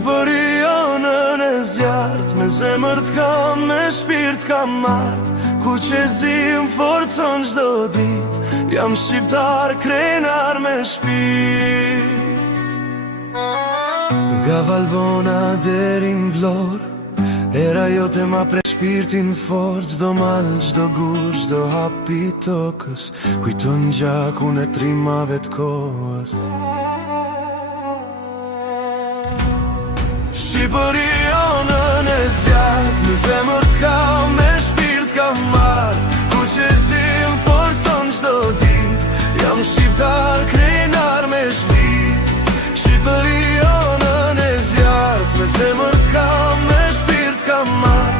Shqipëria në zjarrt, me zemër t'kam, me shpirt kam marrë. Ku qezim forcon çdo dit, jam shqiptar krenar me shpirt. Nga Valbona deri n'Vlorë, era jote ma pre shpirtin fort. Çdo mal, çdo gur, çdo hap i tokës kujton gjakun e trimave t'kohës. Shqipëria në zjarrt, me zemër t'kam, me shpirt kam marrë. Ku qezim forcon çdo dit, jam shqiptar krenar me shpirt. Shqipëria në zjarrt, me zemër t'kam, me shpirt kam marrë.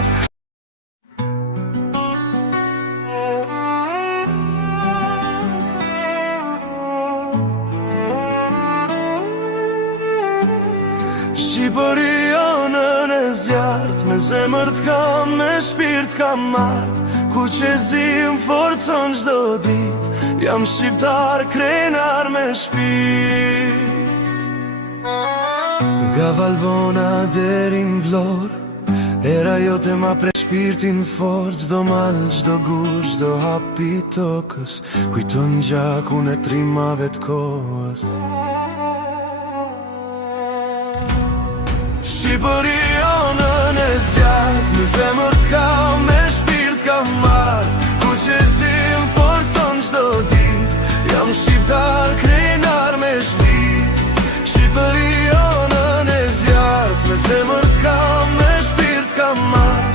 Shqipëria në zjarrt, me zemër t'kam, me shpirt kam marrë. Ku qezim forcon çdo dit, jam shqiptar krenar me shpirt. Nga Valbona deri n'Vlorë, era jote ma pre shpirtin fort. Çdo mal, çdo gur, çdo hap i tokës kujton gjakun e trimave t'kohës. Shqipëria në zjarrt, me zemër t'kam, me shpirt kam marrë. Ku qezim forcon çdo dit, jam shqiptar krenar me shpirt. Shqipëria në zjarrt, me zemër t'kam, me shpirt kam marrë.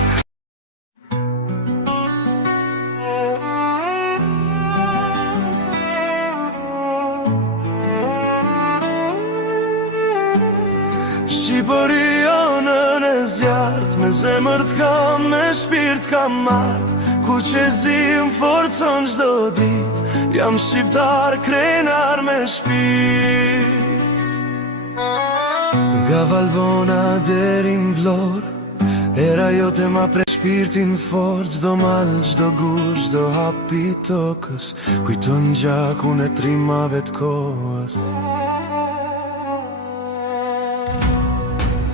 Shqipëria në zjarrt, me zemër t'kam, me shpirt kam marrë. Ku qezim forcon çdo dit, jam shqiptar krenar me shpirt. Nga Valbona deri n'Vlorë, era jote ma pre shpirtin fort. Çdo mal, çdo gur, çdo hap i tokës kujton gjakun e trimave t'kohës.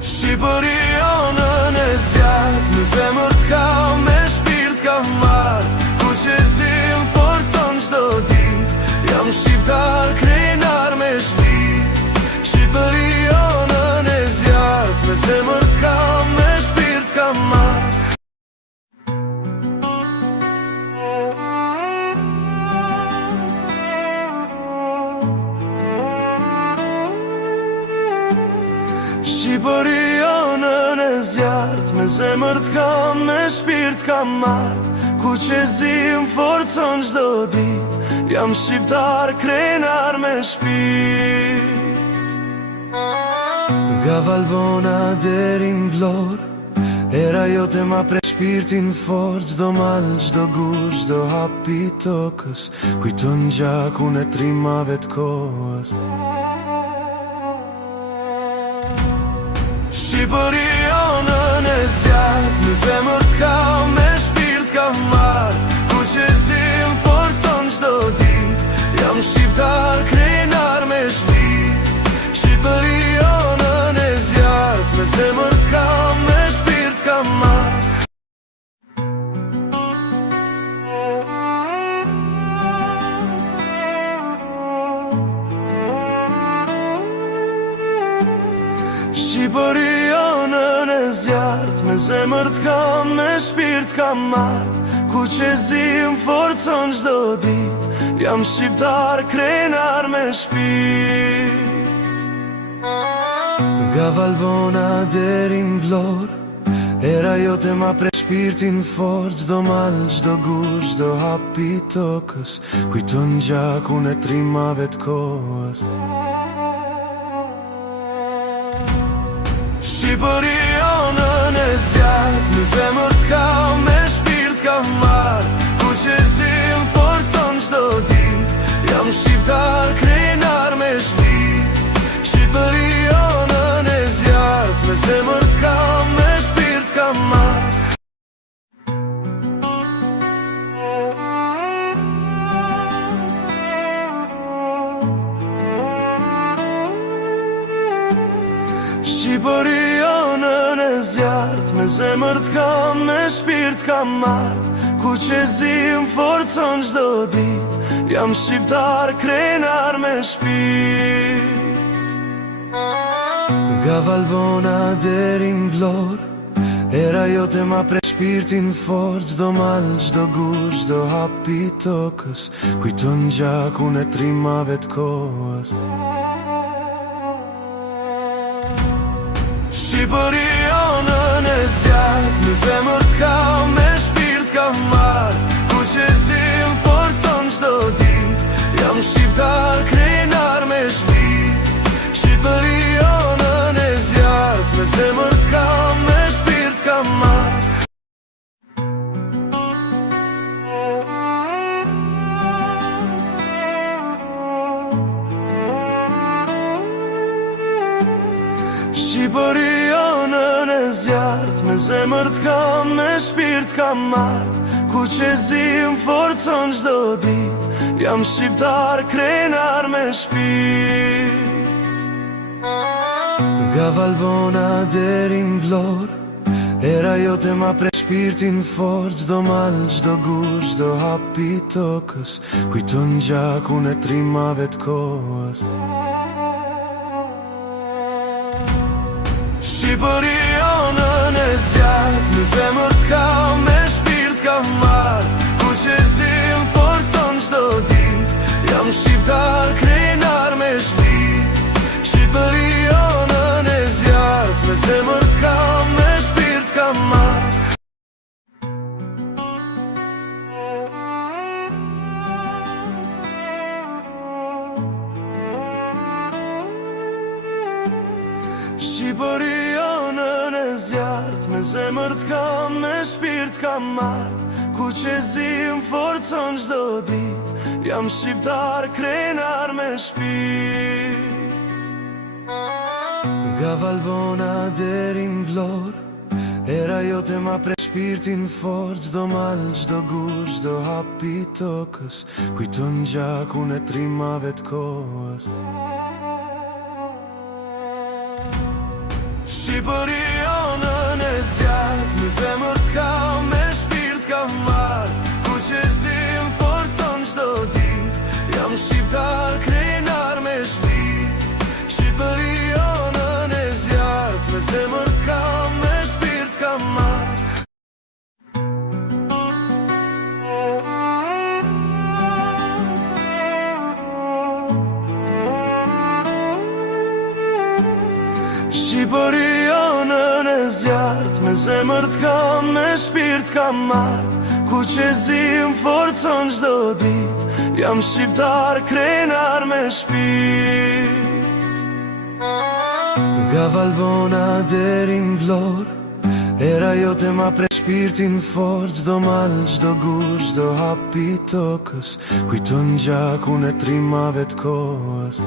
Shqipëria në zjarrt, me zemër t'kam, me shpirt kam marrë. Ku qezim forcon çdo dit, jam shqiptar krenar me shpirt. Shqipëria në zjarrt, me zemër t'kam, me shpirt kam marrë. Shqipëria në zjarrt, me zemër t'kam, me shpirt kam marrë. Ku qezim forcon çdo dit, jam shqiptar krenar me shpirt. Nga Valbona deri n'Vlorë, era jote ma pre shpirtin fort. Çdo mal, çdo gur, çdo hap i tokës kujton gjakun e trimave t'kohës. Shqipëria në zjarrt, me zemër t'kam, me shpirt kam marrë. Ku qezim forcon çdo dit, jam shqiptar krenar me shpirt. Shqipëria në zjarrt, me zemër t'kam, me shpirt kam marrë. Shqipëria në zjarrt, me zemër t'kam, me shpirt kam marrë. Ku qezim forcon çdo dit, jam shqiptar krenar me shpirt. Nga Valbona deri n'Vlorë, era jote ma pre shpirtin fort. Çdo mal, çdo gur, çdo hap i tokës kujton gjakun e trimave t'kohës. Shqipëria në zjarrt, me zemër t'kam, me shpirt kam marrë. Ku qezim forcon çdo dit, jam shqiptar krenar me shpirt. Shqipëria në zjarrt, me zemër t'kam, me shpirt kam marrë. Shqipëria me zemër t'kam, me shpirt kam marrë. Ku qezim forcon çdo dit, jam shqiptar krenar me shpirt. Nga Valbona deri n'Vlorë, era jote ma pre shpirtin fort. Çdo mal, çdo gur, çdo hap i tokës kujton gjakun e trimave t'kohës. Shqipëria në zjarrt, me zemër t'kam, me shpirt kam marrë. Ku qezim forcon çdo dit, jam shqiptar krenar me shpirt. Shqipëria në zjarrt, me zemër t'kam, me shpirt kam marrë. Shqipëria në zjarrt, me zemër t'kam, me shpirt kam marrë. Ku qezim forcon çdo dit, jam shqiptar krenar me shpirt. Nga Valbona deri n'Vlorë, era jote ma pre shpirtin fort. Çdo mal, çdo gur, çdo hap i tokës kujton gjakun e trimave t'kohës. Shqipëria në zjarrt, me zemër t'kam, me shpirt kam marrë. Ku qezim forcon çdo dit, jam shqiptar krenar me shpirt. Shqipëria në zjarrt, me zemër t'kam, me shpirt kam marrë. Shqipëria në zjarrt, me zemër t'kam, me shpirt kam marrë. Ku qezim forcon çdo dit, jam shqiptar krenar me shpirt. Nga Valbona deri n'Vlorë, era jote ma pre shpirtin fort. Çdo mal, çdo gur, çdo hap i tokës kujton gjakun e trimave t'kohës. Shqipëria në zjarrt, me zemër t'kam, me shpirt kam marrë. Ku qezim forcon çdo dit, jam shqiptar krenar me shpirt. Shqipëria në zjarrt, me zemër t'kam, me shpirt kam marrë. Shqipëria në zjarrt, me zemër t'kam, me shpirt kam marrë. Ku qezim forcon çdo dit, jam shqiptar krenar me shpirt. Nga Valbona deri n'Vlorë, era jote ma pre shpirtin fort. Çdo mal, çdo gur, çdo hap i tokës kujton gjakun e trimave t'kohës.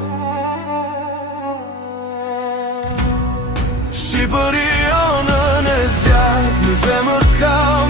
Shqipëria në zjarrt, me zemër t'kam,